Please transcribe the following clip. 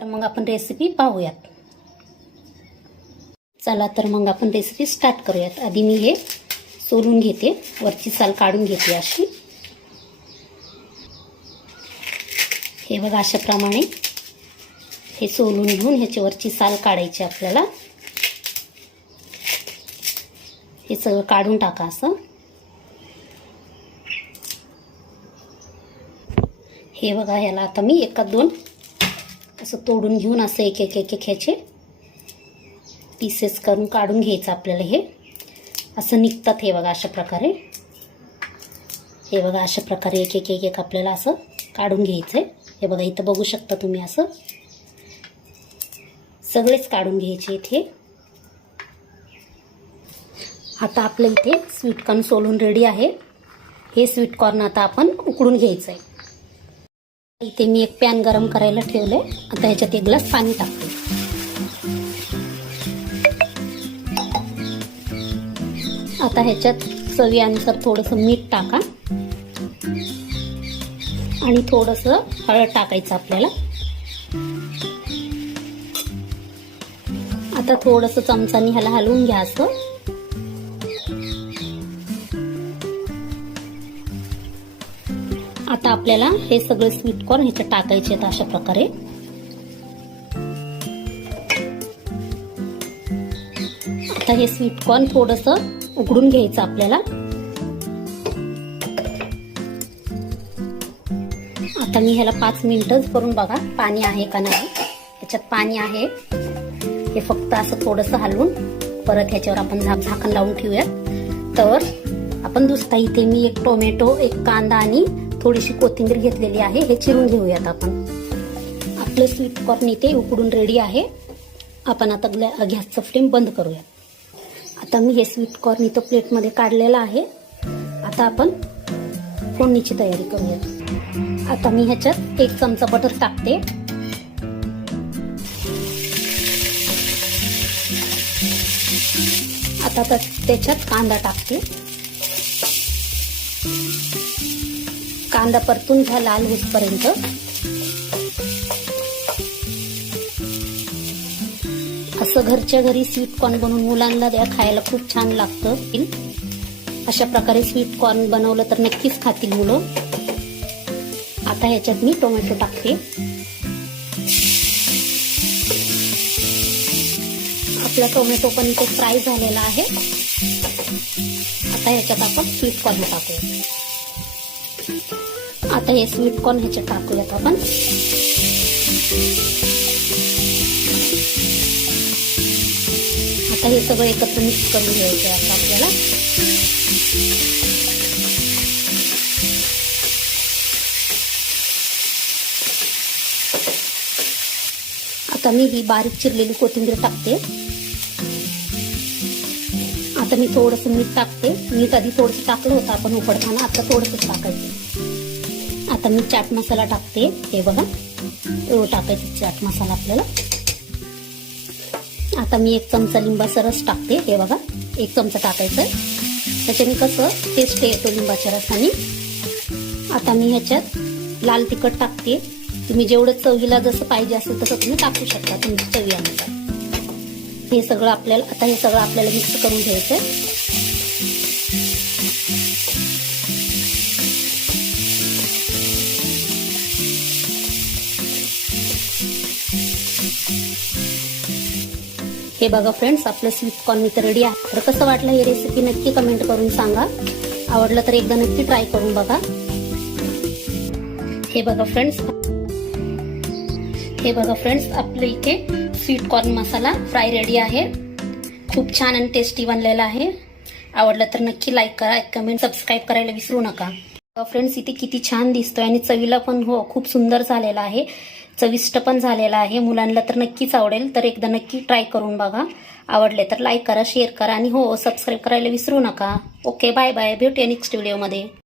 तर मग आपण रेसिपी पाहूयात. चला तर मग आपण रेसिपी स्टार्ट करूयात. आधी मी हे सोलून घेते. वरची साल काढून घेते अशी. हे बघा अशाप्रमाणे हे सोलून घेऊन ह्याच्यावरची साल काढायची आपल्याला. हे सगळं काढून टाका असं. हे बघा ह्याला आता मी एका दोन असं तोडून घेऊन असं एक एक एक एक ह्याचे पीसेस करून काढून घ्यायचं आपल्याला हे. असं निघतात हे बघा अशा प्रकारे. हे बघा अशा प्रकारे एक एक एक एक आपल्याला असं काढून घ्यायचं आहे हे बघा इथं बघू शकता तुम्ही असं. सगळेच काढून घ्यायचे इथे. आता आपल्या इथे स्वीटकॉर्न सोलून रेडी आहे. हे स्वीटकॉर्न आता आपण उकडून घ्यायचं आहे इथे मी एक पॅन गरम करायला ठेवलंय आता ह्याच्यात एक ग्लास पाणी टाकते. आता ह्याच्यात चवीनुसार थोडंसं मीठ टाका. आणि थोडंसं हळद टाकायचं आपल्याला. आता थोडंसं चमचानी ह्याला हलवून घ्या असं. आता आपल्याला हे सगळे स्वीट कॉर्न ह्याच्यात टाकायचे आहेत अशा प्रकारे. आता हे स्वीट कॉर्न थोडस उकडून घ्यायचं आपल्याला. आता मी ह्याला पाच मिनिटच करून बघा पाणी आहे का नाही. ह्याच्यात पाणी आहे. हे फक्त असं थोडंसं हलवून परत ह्याच्यावर आपण झाक झाकण लावून ठेवूयात. तर आपण दुसरा इथे मी एक टोमॅटो एक कांदा आणि थोडीशी कोथिंबीर घेतलेली आहे हे चिरून घेऊयात आपण. आपलं स्वीट कॉर्न इथे उकडून रेडी आहे. आपण आता गॅसचं फ्लेम बंद करूया आता मी हे स्वीट कॉर्न इथं प्लेटमध्ये काढलेलं आहे. आता आपण फोडणीची तयारी करूया आता मी ह्याच्यात एक चमचा बटर टाकते. आता तर त्याच्यात कांदा टाकते. कांदा परतून घ्या लाल होईपर्यंत असं घरच्या घरी स्वीट कॉर्न बनवून मुलांना द्या खायला खूप छान लागतं अशा प्रकारे स्वीट कॉर्न बनवलं तर नक्कीच खातील मुलं. आता ह्याच्यात मी टोमॅटो टाकते. आपला टोमॅटो पण इथे फ्राय झालेला आहे. आता ह्याच्यात आपण स्वीट कॉर्न टाकूया आता हे स्वीट कॉर्न ह्याच्यात टाकूयात आपण. आता हे सगळं एकत्र मिक्स करून घ्यायचं आहे आता आपल्याला. आता मी ही बारीक चिरलेली कोथिंबीर टाकते. आता मी थोडंसं मीठ टाकते. मीठ आधी थोडंसं टाकलं होतं आपण उकडताना आता थोडंसं टाकायचं. आता मी चाट मसाला टाकते. हे बघा. एवढं टाकायचं चाट मसाला आपल्याला. आता मी एक चमचा लिंबाचा रस टाकते. हे बघा. एक चमचा टाकायचं. त्याच्याने कसं? टेस्ट येतो लिंबाच्या रसाने. आता मी ह्याच्यात लाल तिखट टाकते. तुम्ही जेवढं चवीला जसं पाहिजे असेल तसं तुम्ही टाकू शकता तुमच्या चवीनुसार. हे सगळं आपल्याला आता हे सगळं आपल्याला मिक्स करून घ्यायचं हे बघा फ्रेंड्स आपलं स्वीट कॉर्न इथं रेडी आहे. तर कसं वाटलं ही रेसिपी नक्की कमेंट करून सांगा. आवडलं तर एकदा नक्की ट्राय करून बघा. हे बघा फ्रेंड्स हे बघा फ्रेंड्स आपलं इथे sweet corn masala fry ready आहे. खूप छान आणि टेस्टी बनलेला आहे. आवडलं तर नक्की लाईक करा कमेंट सबस्क्राईब करायला विसरू नका. फ्रेंड्स इथे किती छान दिसतोय आणि चवीला पण हो खूप सुंदर झालेला आहे. चविष्ट पण झालेला आहे. मुलांना तर नक्कीच आवडेल. तर एकदा नक्की ट्राय करून बघा. आवडले तर लाईक करा शेअर करा आणि हो सबस्क्राईब करायला विसरू नका. ओके बाय बाय भेटूया नेक्स्ट व्हिडिओमध्ये